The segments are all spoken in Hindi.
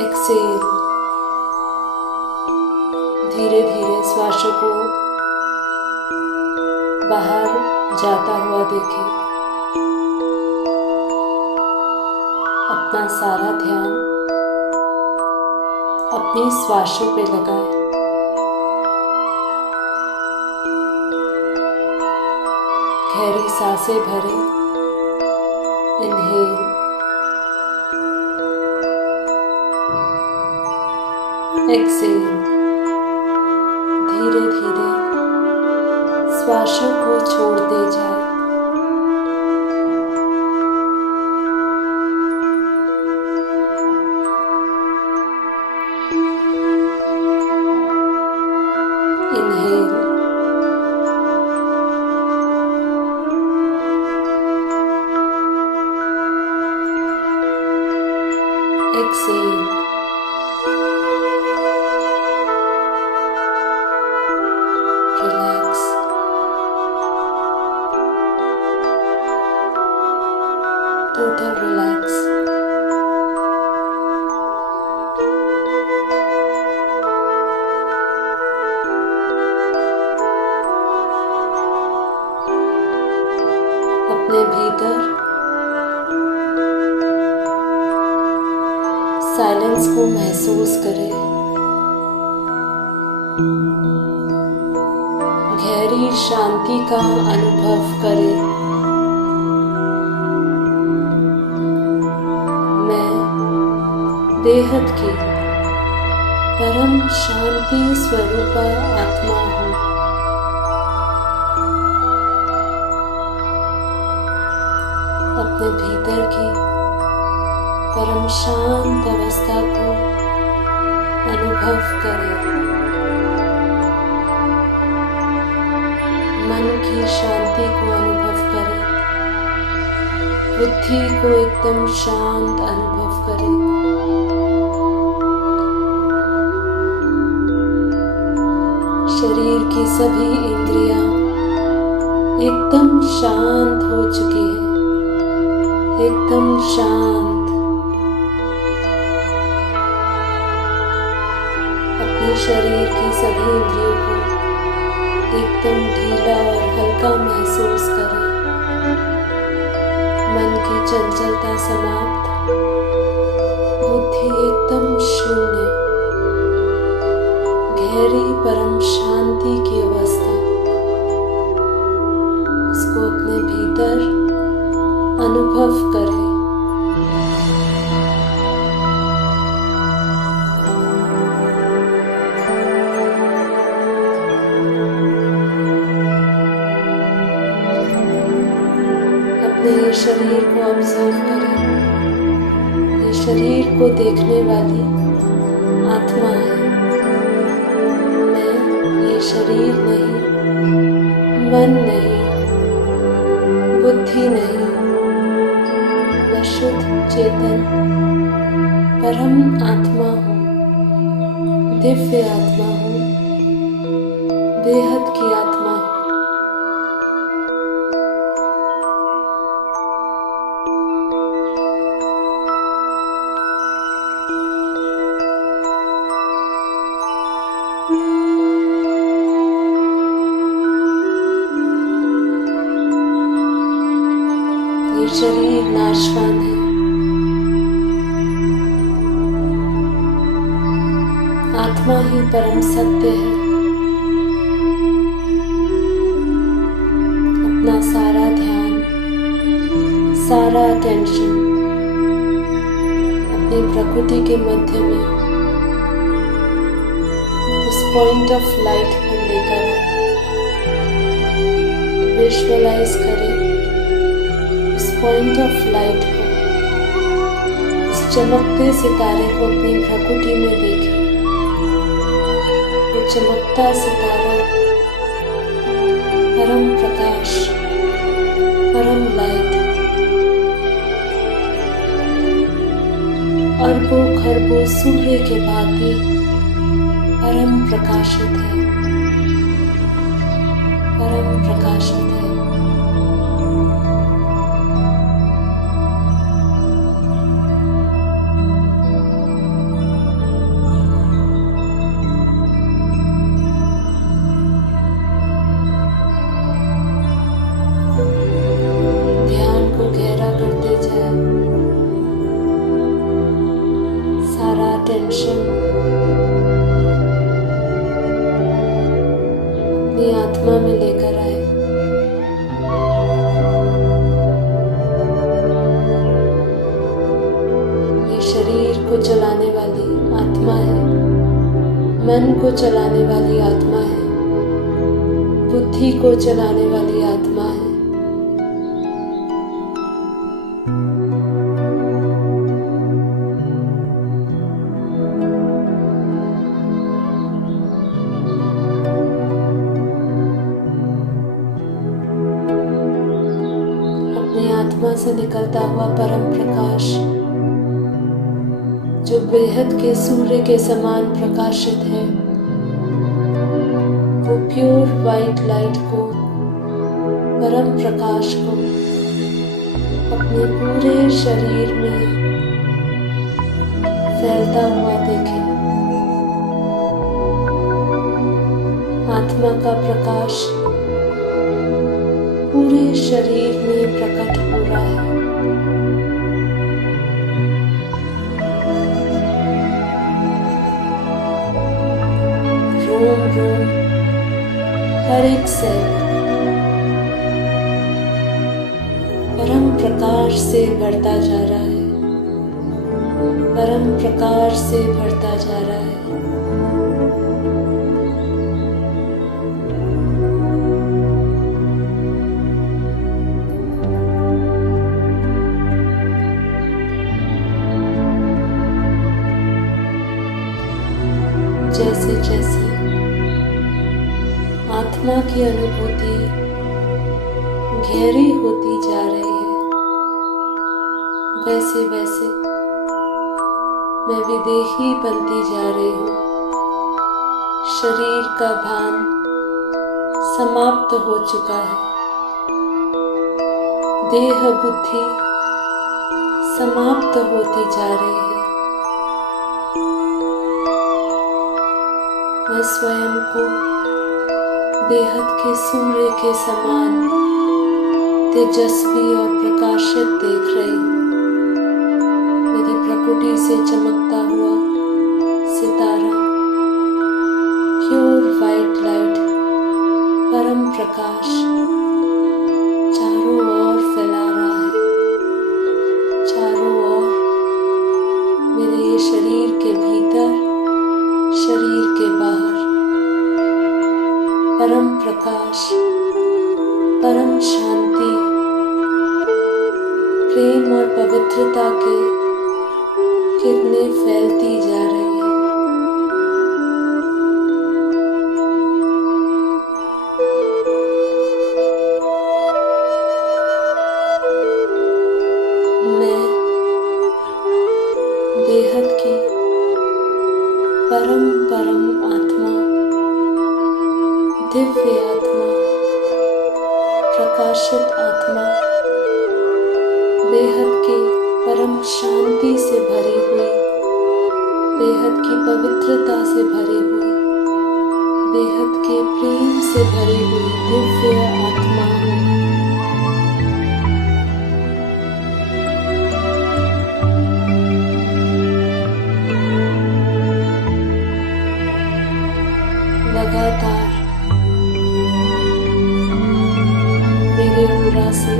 एक्सेल। धीरे धीरे श्वासों को बाहर जाता हुआ देखें। अपना सारा ध्यान अपनी श्वासों पे लगाएं। गहरी सांसें भरें। Inhale, exhale. धीरे धीरे श्वासों को छोड़ते जाएं। Inhale, exhale. Relax. Total relax. अपने भीतर साइलेंस को महसूस करें। गहरी शांति का अनुभव करें। मैं बेहद की परम शांति स्वरूपा आत्मा हूँ। अपने भीतर की परम शांत अवस्था को अनुभव करें। मन की शांति को अनुभव करें। बुद्धि को एकदम शांत अनुभव करें। शरीर की सभी इंद्रियां एकदम शांत हो चुकी है। एकदम शांत। अपने शरीर की सभी इंद्रियों को एकदम ढीला और हल्का महसूस करें। मन की चंचलता समाप्त। बुद्धि एकदम शून्य। गहरी परम शांति की अवस्था, इसको अपने भीतर अनुभव करें। अपने शरीर को ऑब्जर्व करें। ये शरीर को देखने वाली आत्मा है। मैं ये शरीर नहीं, मन नहीं, बुद्धि नहीं, मैं शुद्ध चेतन परम आत्मा हूँ। दिव्य आत्मा हूँ। बेहद की आत्मा हूँ। ये शरीर नाशवान है। आत्मा ही परम सत्य है। अपना सारा ध्यान, सारा अटेंशन अपनी प्रकृति के मध्य में उस पॉइंट ऑफ लाइट पर लेकर विजुअलाइज करें। उस पॉइंट ऑफ लाइट को, उस चमकते सितारे को अपनी प्रकृति में देखें। वो चमकता सितारा परम प्रकाश, परम लाइट अरबों खरबों सूर्य के भांति परम प्रकाशित है। परम प्रकाशित है। को चलाने वाली आत्मा है, बुद्धि को चलाने वाली आत्मा है। अपनी आत्मा से निकलता हुआ परम प्रकाश जो बेहद के सूर्य के समान प्रकाशित है, वो प्योर वाइट लाइट को, परम प्रकाश को अपने पूरे शरीर में फैलता हुआ देखें। आत्मा का प्रकाश पूरे शरीर में प्रकट हो रहा है। रोम रोम, हर एक सेल परम प्रकाश से भरता जा रहा है, परम प्रकाश से भरता जा रहा है। जैसे जैसे आत्मा की अनुभूति गहरी होती जा रही है, वैसे वैसे मैं विदेही बनती जा रही हूँ। शरीर का भान समाप्त हो चुका है, देह बुद्धि समाप्त होती जा रही है। मैं स्वयं को बेहद के सूर्य के समान तेजस्वी और प्रकाशित देख रही हूँ। मेरी प्रकृति से चमकता हुआ सितारा, प्योर वाइट लाइट, परम प्रकाश चारों ओर फैला रहा है। चारों ओर मेरे ये शरीर के भीतर, शरीर के बाहर परम प्रकाश, परम शांति, प्रेम और पवित्रता के किरणें फैलती जा रही हैं। मैं बेहद की परम आत्मा, दिव्य आत्मा, प्रकाशित आत्मा, बेहद की परम शांति से भरी हुई, बेहद की पवित्रता से भरी हुई, बेहद के प्रेम से भरी हुई दिव्य आत्मा हूँ। लगातार मेरे उरा से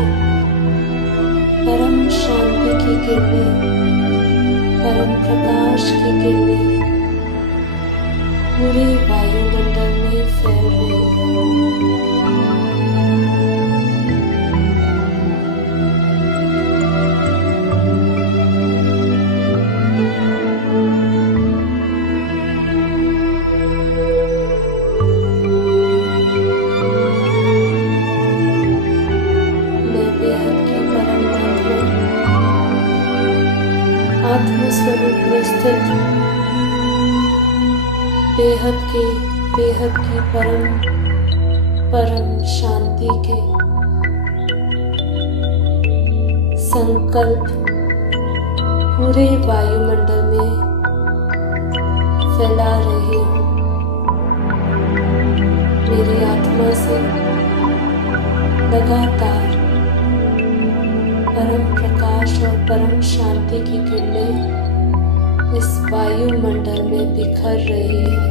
परम शांति की किरणें, परम प्रकाश की किरणें पूरे वायुमंडल में फैल रही हैं। आत्मस्वरूप में स्थित बेहद की परम शांति के संकल्प पूरे वायुमंडल में फैला रही हूँ। मेरी आत्मा से लगातार परम प्रकाश और परम शांति की किरणें इस वायुमंडल में बिखर रही है।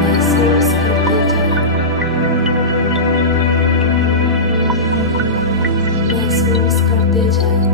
महसूस करते जाएं, महसूस करते जाएं।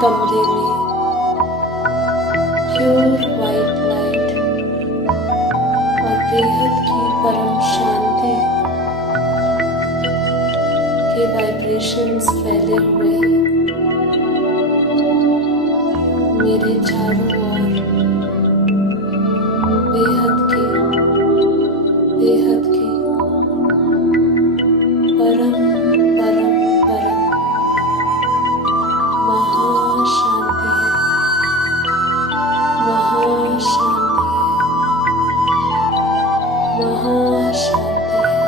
कमरे में प्योर वाइट लाइट और बेहद की परम शांति के वाइब्रेशंस फैले हुए हैं मेरे चारों ओर। बेहद की परम परम परम महाशांति है, महाशांति है, महाशांति है।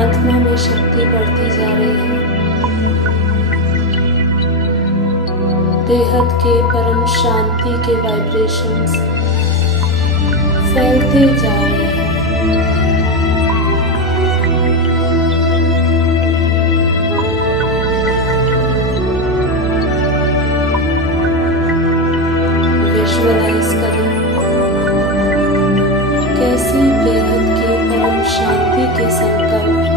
आत्मा में शक्ति बढ़ती जा रही है, बेहद के परम शांति के वाइब्रेशंस फैलते जा रहे हैं। विजुअलाइज करें कैसे बेहद के परम शांति के संकल्प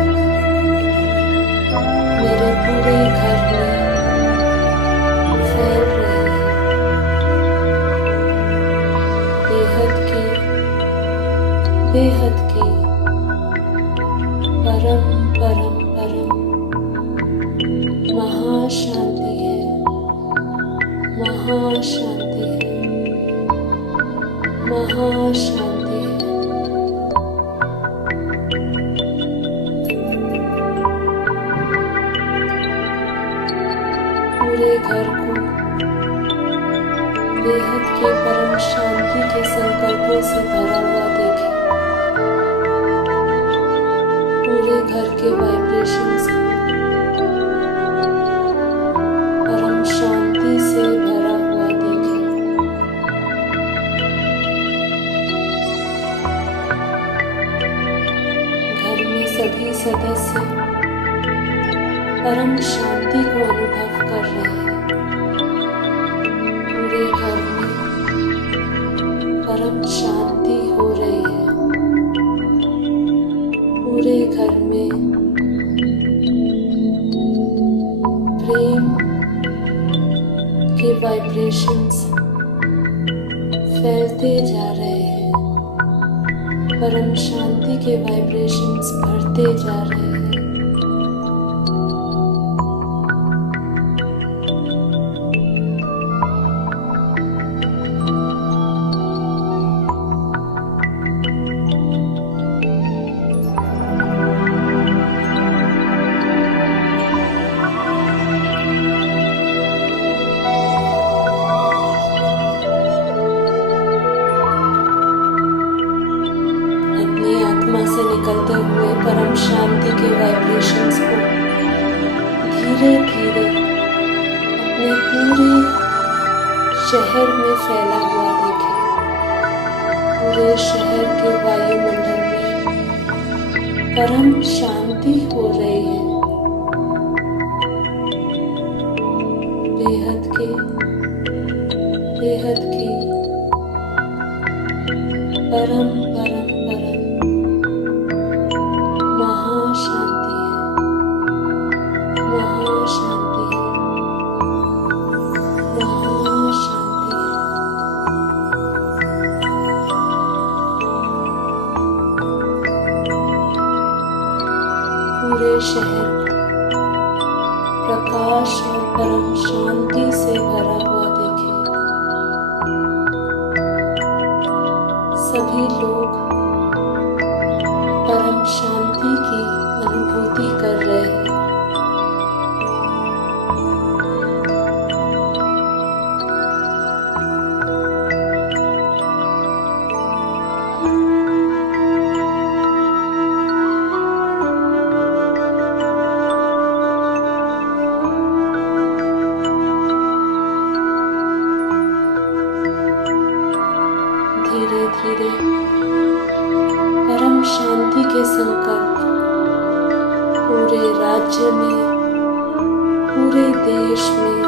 मेरे पूरे घर में फैल रहे हैं। बेहद के परम परम परम महाशांति है, महाशांति है, महाशांति है। पूरे घर को बेहद के परम शांति के संकल्पों से भरा हुआ देखें। पूरे घर के वाइब्रेशंस परम शांति से भरा हुआ देखें। घर में सभी सदस्य परम शांति को अनुभव कर रहे हैं। पूरे घर में परम शांति हो रही है। पूरे घर में प्रेम के वाइब्रेशंस फैलते जा रहे हैं। परम शांति के वाइब्रेशंस बढ़ते जा रहे हैं। निकलते हुए परम शांति के वाइब्रेशंस को धीरे धीरे अपने पूरे शहर में फैला हुआ देखें। पूरे शहर के वायुमंडल में परम शांति हो रही है। बेहद की परम परम परम महाशांति है, महाशांति है, महाशांति है। पूरे शहर प्रकाश और परम शांति से भरा हुआ देखें। सभी लोग परम शांति की अनुभूति कर रहे हैं। पूरे राज्य में, पूरे देश में,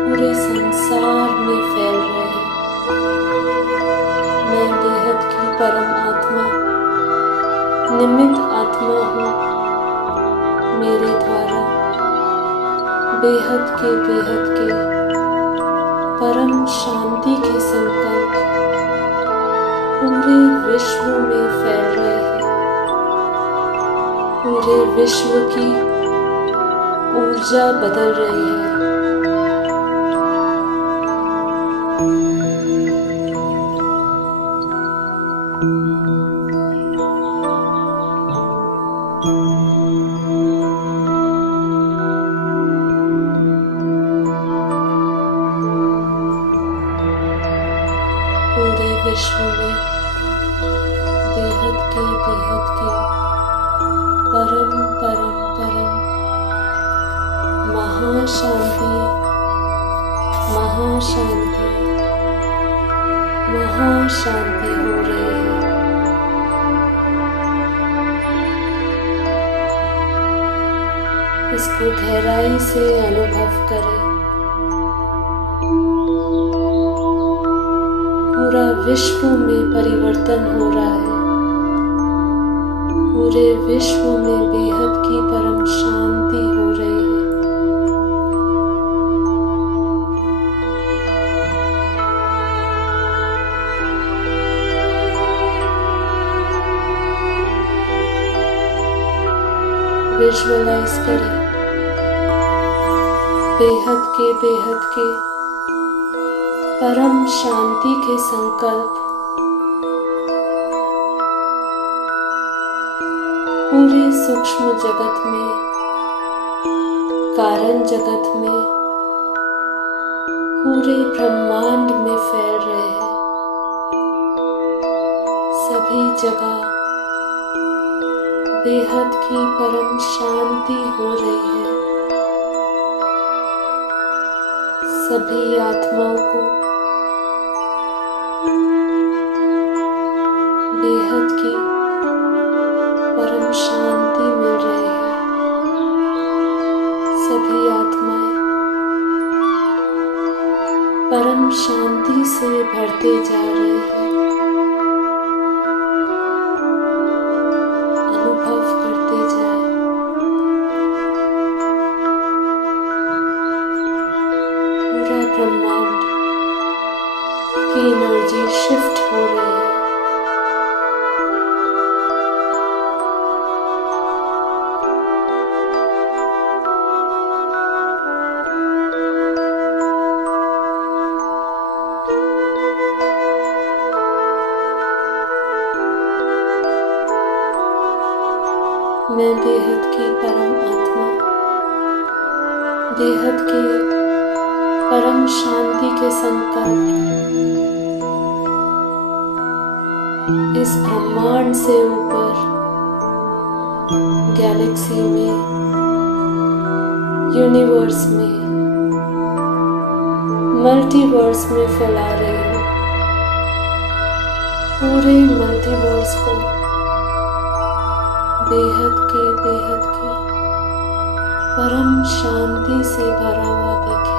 पूरे संसार में फैल रहे हैं। मैं बेहद की परम आत्मा, निमित्त आत्मा हूँ। मेरे द्वारा बेहद के परम शांति के संकल्प पूरे विश्व में फैल रहे हैं। पूरे विश्व की ऊर्जा बदल रही है। पूरे विश्व में बेहद के परम महाशांति हो रही है। इसको गहराई से अनुभव करें। पूरा विश्व में परिवर्तन हो रहा है। पूरे विश्व में बेहद की परम शांति हो रही है। विजुअलाइज करें बेहद के परम शांति के संकल्प पूरे सूक्ष्म जगत में, कारण जगत में, पूरे ब्रह्मांड में फैल रहे हैं। सभी जगह बेहद की परम शांति हो रही है। सभी आत्माओं को बेहद की परम शांति मिल रही है। सभी आत्माएं परम शांति से भरते जा रहे हैं। अनुभव करते जाए। पूरा ब्रह्मांड की एनर्जी शिफ्ट हो रही है। मैं बेहद की परम आत्मा, बेहद के परम शांति के संकल्प इस ब्रह्मांड से ऊपर गैलेक्सी में, यूनिवर्स में, मल्टीवर्स में फैला रही हूँ। पूरे मल्टीवर्स को बेहद के परम शांति से भरा हुआ देखें।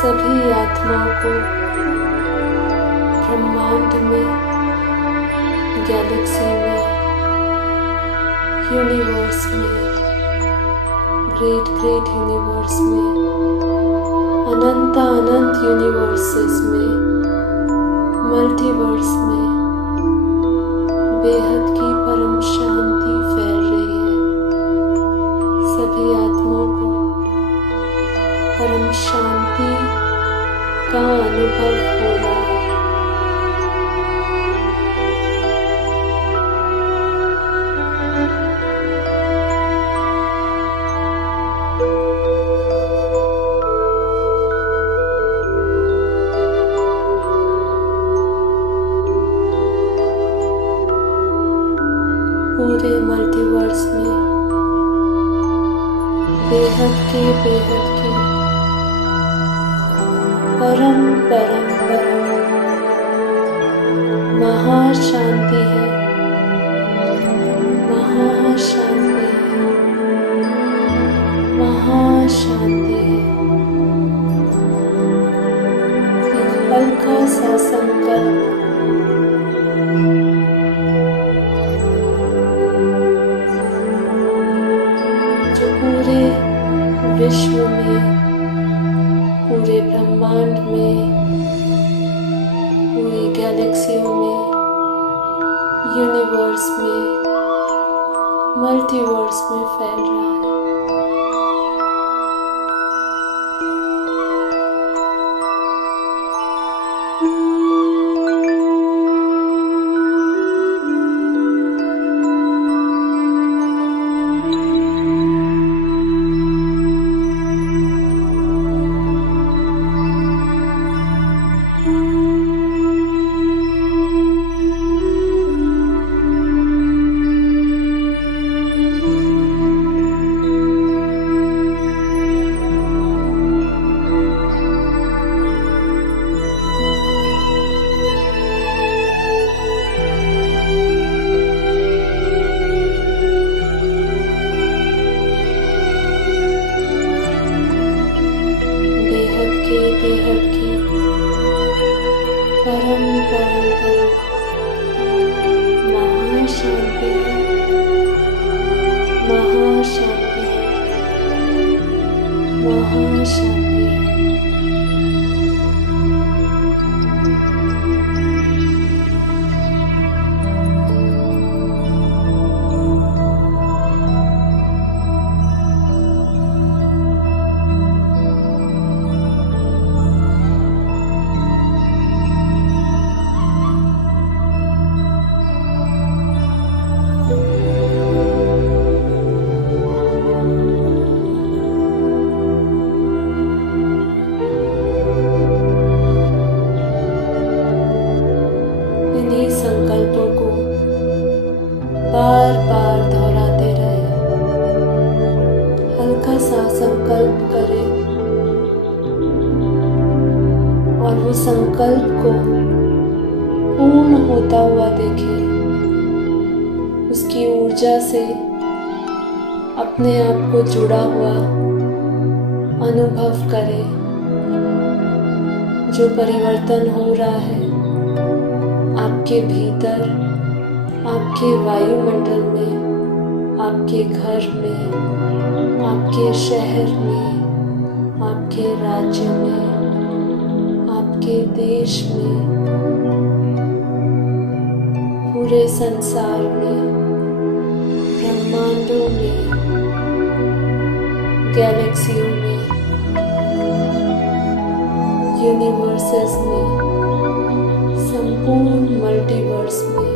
सभी आत्माओं को ब्रह्मांड में, गैलेक्सी में, यूनिवर्स में, ग्रेट यूनिवर्स में, अनंत यूनिवर्सेस में, मल्टीवर्स में बेहद की परम शांति फैल रही है। सभी आत्माओं को परम शांति का अनुभव हो रहा है। पूरे मल्टीवर्स में बेहद के परम महाशांति है। गैलेक्सियों में, यूनिवर्स में, मल्टीवर्स में फैल रहा है। बेहद की परम महाशांति है, महाशांति है, महाशांति है। संकल्पों को बार बार दोहराते रहे। हल्का सा संकल्प करें और वो संकल्प को पूर्ण होता हुआ देखें। उसकी ऊर्जा से अपने आप को जुड़ा हुआ अनुभव करें। जो परिवर्तन हो रहा है आपके भीतर, आपके वायुमंडल में, आपके घर में, आपके शहर में, आपके राज्य में, आपके देश में, पूरे संसार में, ब्रह्मांडों में, गैलेक्सियों में, यूनिवर्सेस में, संपूर्ण मल्टीवर्स में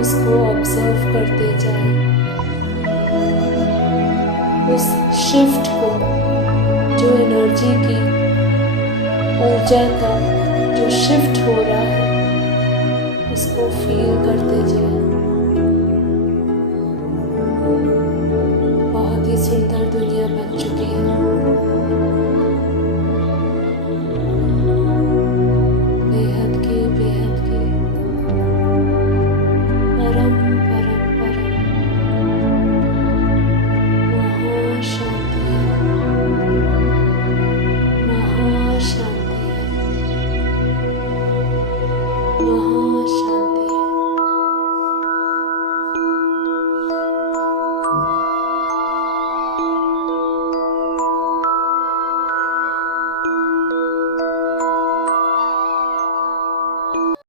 उसको ऑब्जर्व करते जाए। उस शिफ्ट को, जो एनर्जी की, ऊर्जा का जो शिफ्ट हो रहा है, उसको फील करते जाए।